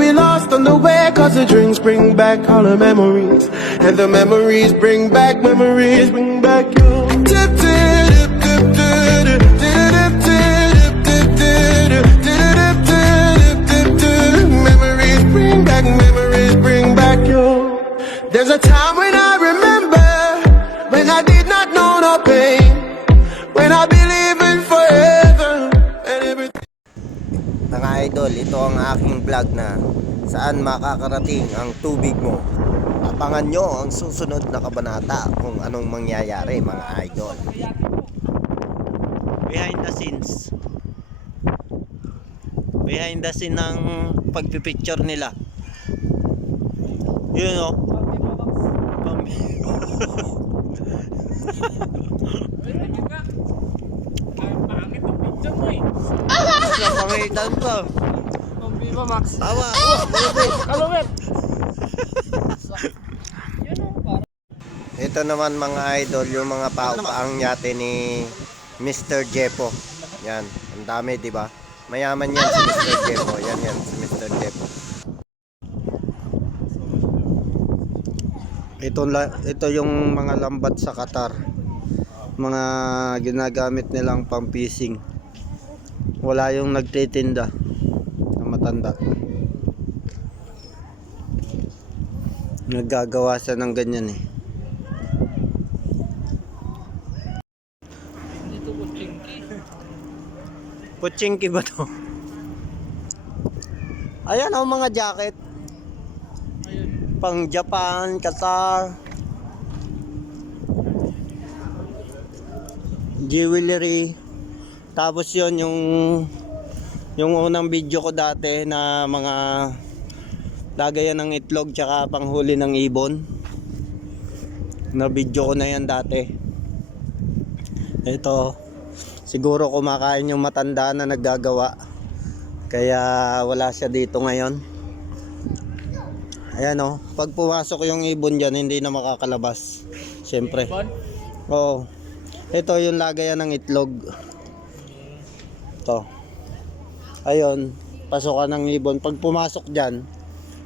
we lost on the way. Cause the drinks bring back all the memories. And the memories bring back memories, bring back you. Ito ang aking vlog na saan makakarating ang tubig mo. Abangan nyo ang susunod na kabanata kung anong mangyayari mga idol. Behind the scenes. Behind the scene ng pagpipicture nila. Yun o. Pambi- Pangit ang picture mo eh. Ko. Ang Viva Max. O, parang. Ito naman mga idol, yung mga paupaang yate ni Mr. Jepo. Yan, ang dami, di ba? Mayaman yan si Mr. Jepo. Yan yan, si Mr. Jepo. Ito, la- ito yung mga lambat sa Qatar. Mga ginagamit nilang pampising. Wala yung nagtitinda na matanda. Naggagawa siya ng ganyan eh. Dito po, chinky. Putchingki ba to? Ayan ang mga jacket. Ayun. Pang Japan, Qatar. Jewelry. Tapos yon yung yung unang video ko dati na mga lagayan ng itlog tsaka panghuli ng ibon. Na video ko na yan dati. Ito, siguro kumakain yung matanda na naggagawa. Kaya wala siya dito ngayon. Ayan o, pag pumasok yung ibon dyan, hindi na makakalabas. Siyempre. Bon? Oo. Ito yung lagayan ng itlog. Ito. Ayun, pasokan ng ibon. Pag pumasok dyan,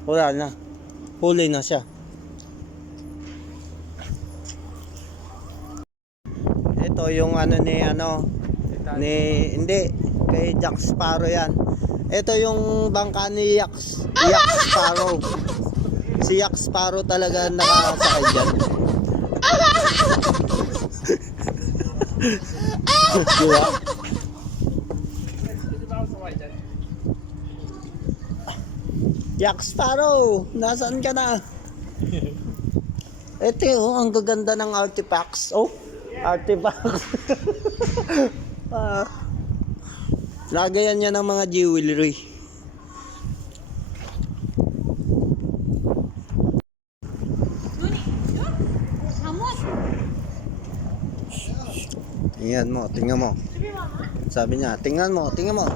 wala na. Huli na siya. Ito yung ano ni ano ni hindi kay Jack Sparrow yan. Ito yung bangka ni Yax, Yax Sparrow. Si Yax Sparrow talaga nakasakay dyan. Diba? Dito ba ako sa white dyan? Jack Sparrow, nasaan ka na? Ito oh, ang gaganda ng artifacts. Oh, artifacts. ah, lagayan niya ng mga jewelry. Tingnan mo, tingnan mo. Sabi niya, tingnan mo, tingnan mo.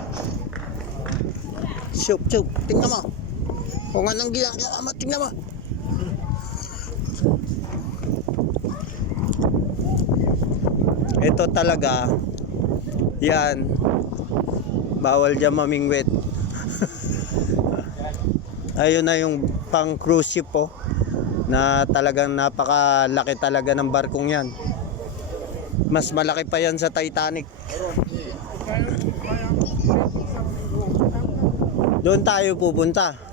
Shoop, shoop, tingnan mo. Kung anong ginagawa mo, tingnan mo. Ito talaga, yan, bawal dyan mamingwit. Ayun na yung pang cruise ship po, na talagang napakalaki talaga ng barkong yan. Mas malaki pa yan sa Titanic. Doon tayo pupunta.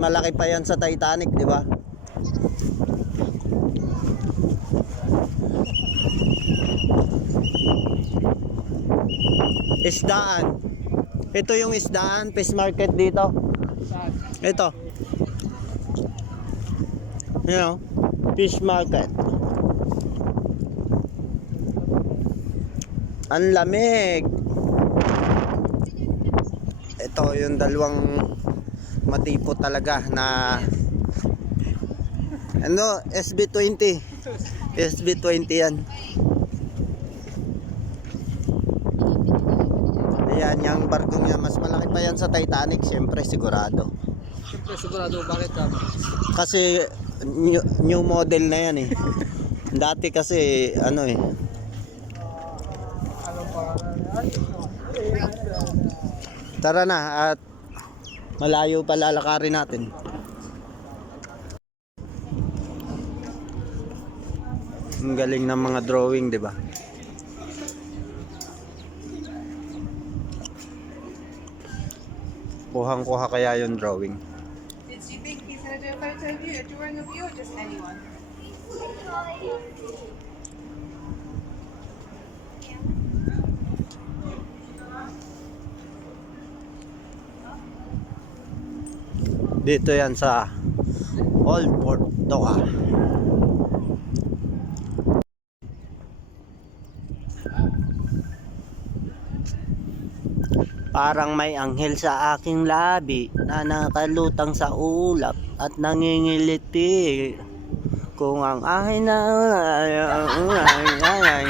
Malaki pa yan sa Titanic, di ba? Isdaan. Ito yung isdaan, fish market dito. Ito. You know, fish market. Ang lamig. Ito yung dalawang matipo talaga na ano, SB20. SB20 yan. Ayan, yung barkong yan, mas malaki pa yan sa Titanic, syempre sigurado. Siyempre, sigurado. Bakit ka? Kasi new, new model na yan eh. Dati kasi ano eh? Tara na at malayo pa lalakarin natin. Ang galing ng mga drawing, di ba? Kuhang-kuha kaya yung drawing. Did you think he's gonna do a photo of you, a drawing of you, or just anyone? Dito yan sa Old Port Doha. Parang may anghel sa aking labi na nakalutang sa ulap at nangingiliti. Kung ang akin na ay ay ay ay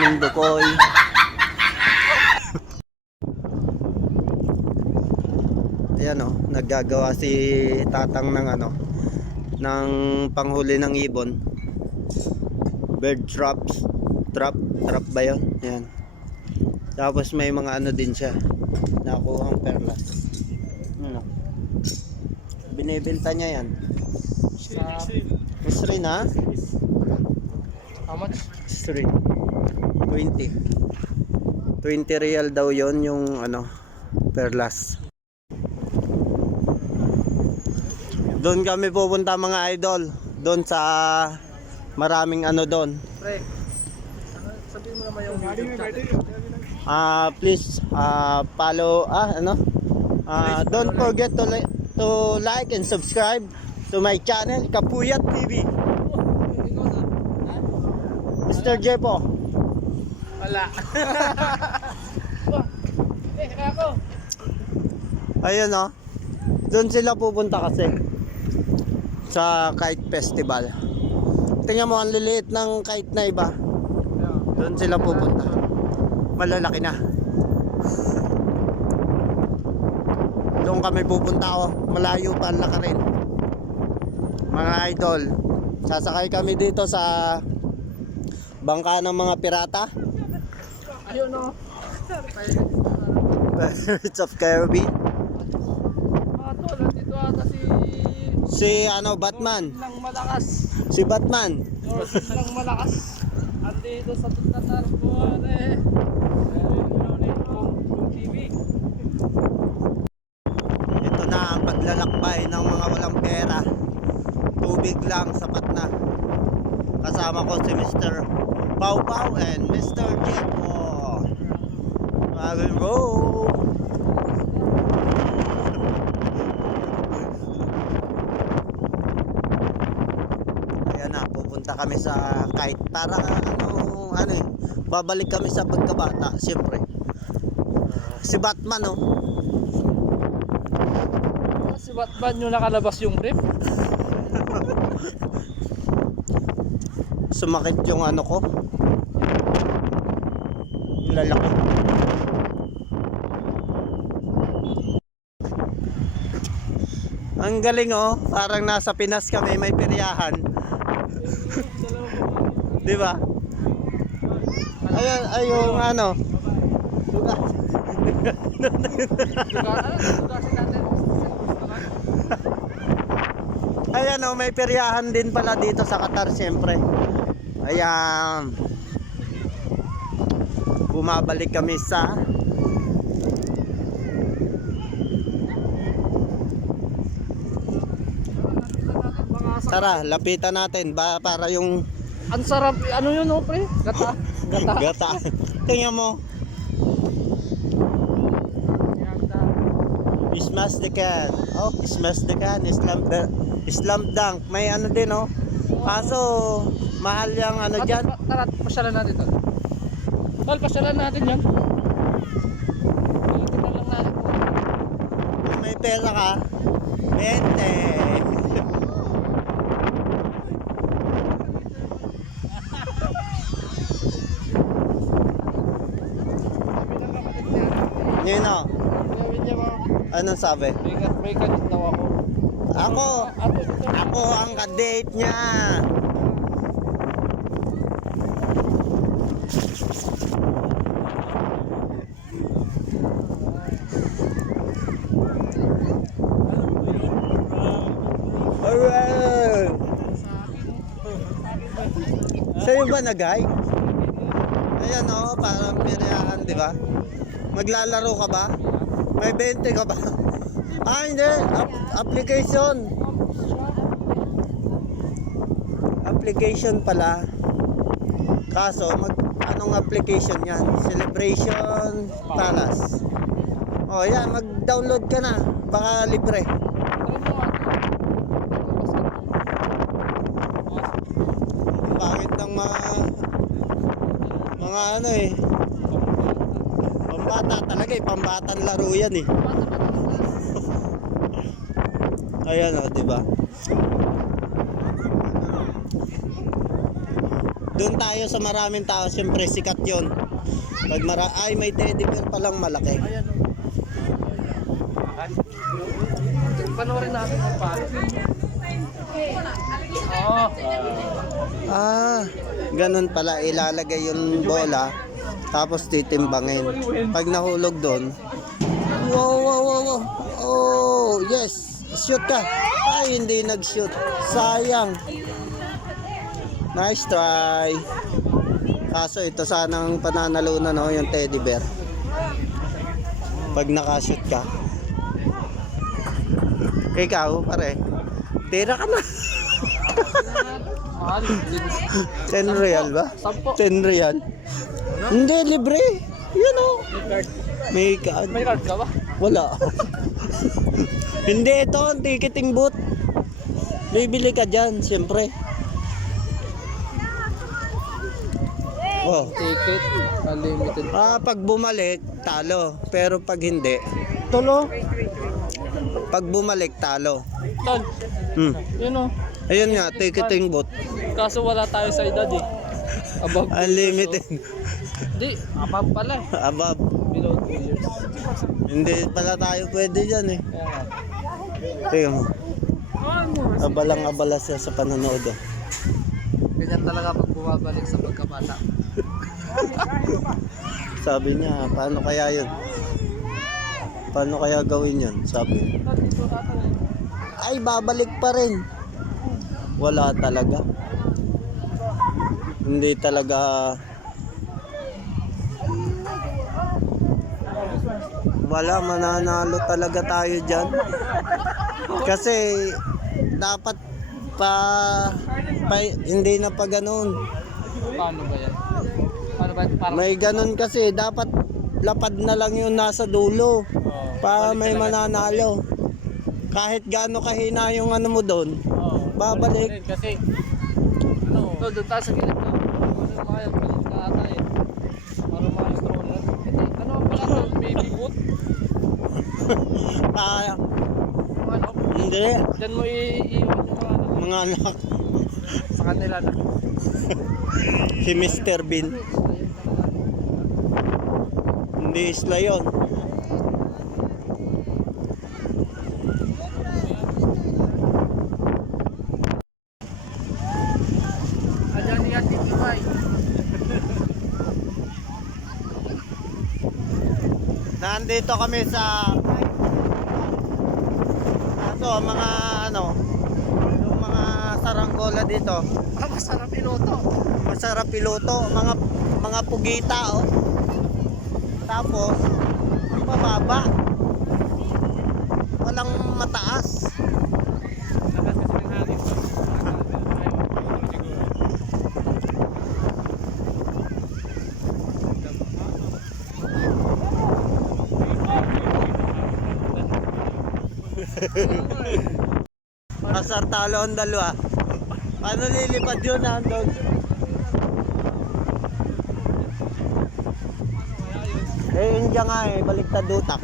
mundo ko'y Ayan o, naggagawa si tatang ng ano, ng panghuli ng ibon. Bird traps. Trap, trap ba yun? Ayan. Tapos may mga ano din siya. Nakuhang perlas. Ano? Binibenta niya yan. Mas rin ha? How much? Street. 20. 20 real daw yon yung ano, perlas. Doon kami pupunta mga idol. Doon sa maraming ano doon. Pre, sabihin mo naman yung. Ah, please ah follow ah ano? Ah, don't forget to li- to like and subscribe to my channel Kapuyat TV. Mr. Jepo. Wala. Eh. Ayun oh. Doon sila pupunta kasi sa kite festival. Tingnan mo ang liliit ng kite na iba. Doon sila pupunta. Malalaki na. Doon kami pupunta oh. Malayo pa ang lakarin. Mga idol. Sasakay kami dito sa bangka ng mga pirata. Ayun no. Pirates of Caribbean. Mga tol, nandito ata si... Si ano Batman. Nang malakas. Si Batman. Or nang malakas. Andito sa Tutatar po, eh. Ito na ang paglalakbay ng mga walang pera. Tubig lang, sapat na. Kasama ko si Mr. Pau Pau and Mr. Jepo. Rock and roll. Ayan na, pupunta kami sa kite. Para ano, ano eh, babalik kami sa pagkabata, siyempre. Si Batman oh. Si Batman yung nakalabas yung brief. sumakit yung ano ko lalaki ang galing oh parang nasa Pinas kami may peryahan di ba ayun ay yung ano. Ayan oh, may peryahan din pala dito sa Qatar siyempre. Ayan. Bumabalik kami sa Tara, lapitan natin ba para yung Ang sarap. Ano yun, no, pre? Gata. Gata. gata. Tingnan mo, smash the can. Oh, smash the can. Islam Islam dunk. May ano din oh. Kaso mahal yung ano At- diyan. pa- Tara, pasyalan natin to. Tol, pasyalan natin yan. May pera ka, 20. Anong sabi? Breakat, breakat daw ako. Ako, ako ang kadate niya. Sa'yo ba nagay? Ayan o, oh, parang piriyahan, di ba? Maglalaro ka ba? May 20 ka ba? ah, hindi. Ap- application. Application pala. Kaso, mag, anong application yan? Celebration Palace. Oh, yan. Mag-download ka na. Baka libre. Pangit ng mga mga ano eh. Pambata talaga eh. Pambatan laro yan eh. Ayan o, di ba? Doon tayo sa maraming tao, siyempre sikat yon. Pag mara ay may teddy bear palang malaki. Panoorin natin ang palo. Oo. Ah, ganun pala ilalagay yung bola tapos titimbangin. Pag nahulog doon, wow, wow, wow, wow. Oh, yes. Shoot ka. Ay, hindi nag-shoot. Sayang. Nice try. Kaso ito sanang pananalunan no, yung teddy bear. Pag nakashoot ka. Ikaw, pare. Tira ka na. Mahal. 10 real ba? Sampo. 10 real? Hindi, libre. Yan o. May card. May card ka ba? Wala. Hindi, ito ang ticketing booth. Bibili ka dyan, siyempre. Oh. Ticket. Unlimited. Ah, pag bumalik, talo. Pero pag hindi, tulo. Pag bumalik, talo. Tol. Hmm. Yun o. Ayun nga, ticketing booth. Kaso wala tayo sa edad eh. Above Unlimited. Hindi, above pala eh. Above. Below 2 years. Hindi pala tayo pwede dyan eh. Kaya mo. Abalang abala siya sa panonood. Oh. Ganyan talaga pag bumabalik sa pagkabata. Sabi niya, paano kaya yun? Paano kaya gawin yun? Sabi. Ay, babalik pa rin. Wala talaga. Hindi talaga wala mananalo talaga tayo dyan kasi dapat pa, pa hindi na pa ganun Paano ba yan? Paano ba? Parang may ganun kasi dapat lapad na lang yung nasa dulo Oo. para may mananalo kahit gaano kahina yung ano mo doon Oo. babalik Kasi, ano? Doon tayo sa gilid yan? Palit ka ata eh. Para mga stroller. Ano pala to? Baby boot? ah, Ano? hindi Diyan mo iiwan yung mga anak mga anak sa kanila na. si Mr. Bean hindi isla yun Ayan ni Ate Kimay. Nandito kami sa Ato, mga ano yung mga saranggola dito. Ah, masarap inuto. Masarap piloto, mga mga pugita oh. Tapos ang bababa. Walang mataas. Masar talo ang dalawa. Paano lilipad yun andog? Eh, India nga eh, baliktad utak.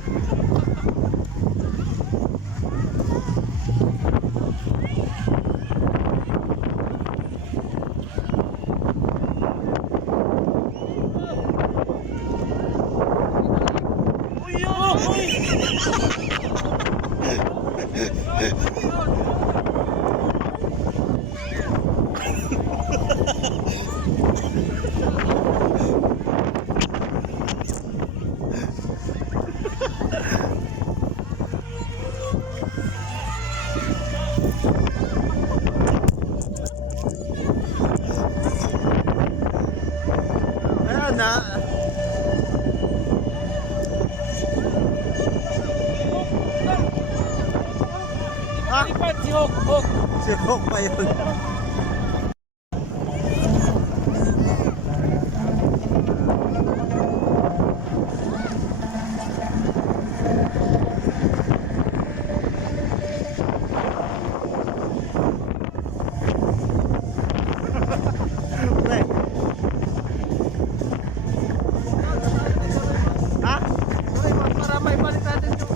Balik natin yung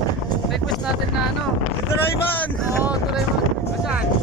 request natin na ano. Si Doraemon! Oo, tuloy mo. Saan?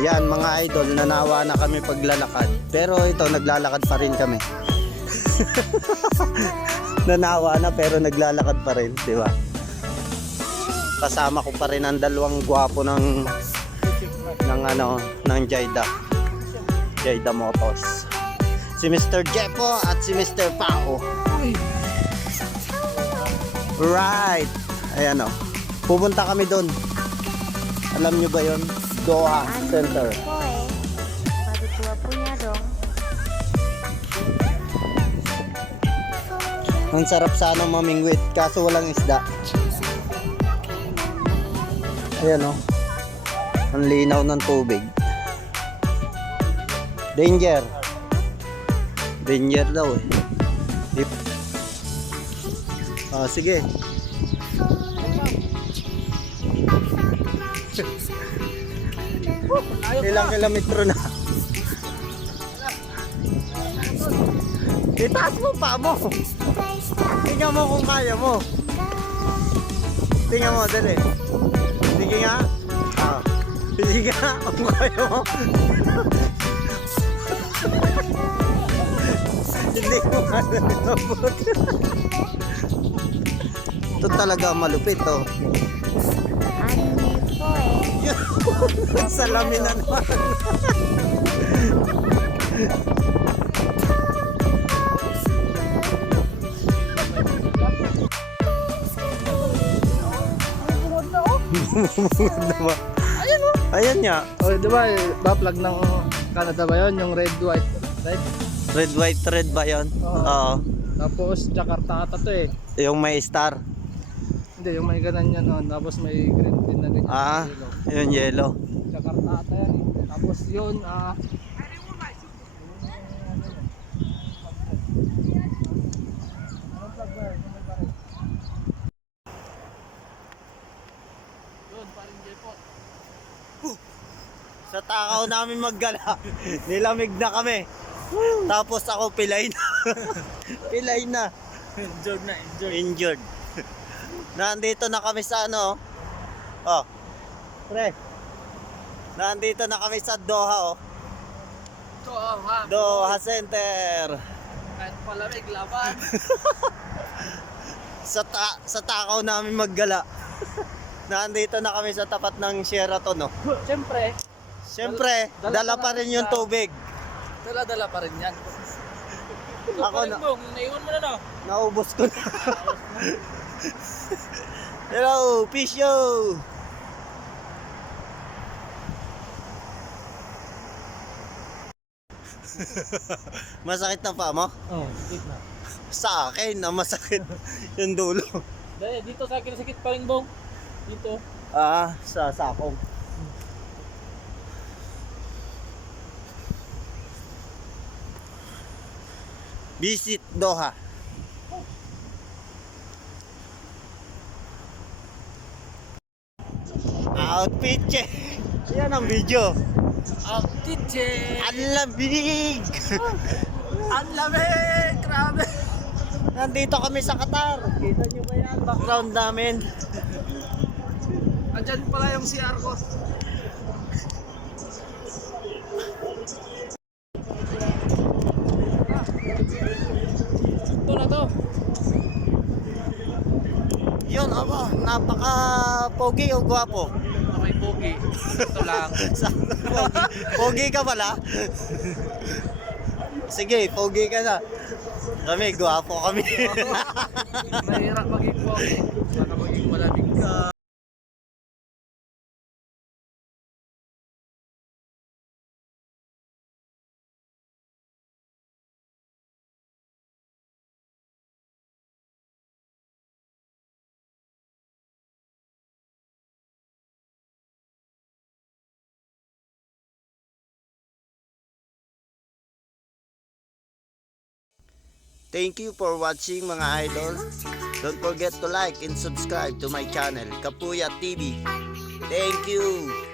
Yan mga idol, nanawa na kami paglalakad. Pero ito, naglalakad pa rin kami. nanawa na pero naglalakad pa rin, di ba? Kasama ko pa rin ang dalawang gwapo ng ng ano, ng Jaida. Jaida Motors. Si Mr. Jepo at si Mr. Pao. Right. Ayan o. Pupunta kami doon. Alam nyo ba yon? Doha Center. Andi Poe Pada tua punya dong Ang sarap sana mamingwit, kaso walang isda. Ayan o. Ang linaw ng tubig. Danger. Danger daw eh. Ah, sige. Ilang kilometro na? Itaas mo pa mo. Tingnan mo kung kaya mo. Tingnan mo, dali. Sige nga. Ah. Sige nga, kung kaya mo. Hindi ko kaya nabot. Ito talaga malupit, oh. Salamin na naman. diba? Ayan o. Ayan nga. Oh, di ba, eh, ba-plug ng Canada ba yun? Yung red, white, red? Red, white, red ba yun? Oo. Oo. Tapos, Jakarta ata to eh. Yung may star. Hindi, yung may ganan yan, oh. tapos may green din na rin. Ah, Yellow. yun yellow. Jakarta ata yan eh. Tapos yun, ah... Yun, paring Jepo. Sa takaw namin maggala, nilamig na kami. Tapos ako pilay na. pilay na. Injured na, injured. Injured. Nandito na kami sa ano. Oh. Pre. Nandito na kami sa Doha oh. Ito, oh, ha. Doha Center. Kahit palamig, laban. Sa ta sa takaw namin maggala. Nandito na kami sa tapat ng Sheraton oh. Siyempre, Siyempre, Dala- dala dala pa rin yung sa- tubig. dala-dala pa rin yan. Ako na, Bong, naiwan mo na no? naubos ko na. Hello, fish show! Masakit na pa mo? Oo, oh, sakit na. Sa akin na masakit yung dulo. Dahil dito sa akin sakit pa rin bong. Dito. Ah, sa sakong. Visit Doha. Outfit check. Yan ang video. Ang titse! Ang lamig! Ang lamig! Grabe! Nandito kami sa Qatar. Kita nyo ba yan? Background namin. Andyan pala yung CR ko. Ito na to. Yun, aba, napaka pogi o gwapo. Pogi. Ito lang. Pogi, pogi ka pala? Sige, pogi ka na. Kami, gwapo kami. Mahirap maging pogi. Baka maging malamig ka. Thank you for watching mga idol. Don't forget to like and subscribe to my channel, Kapuya TV. Thank you!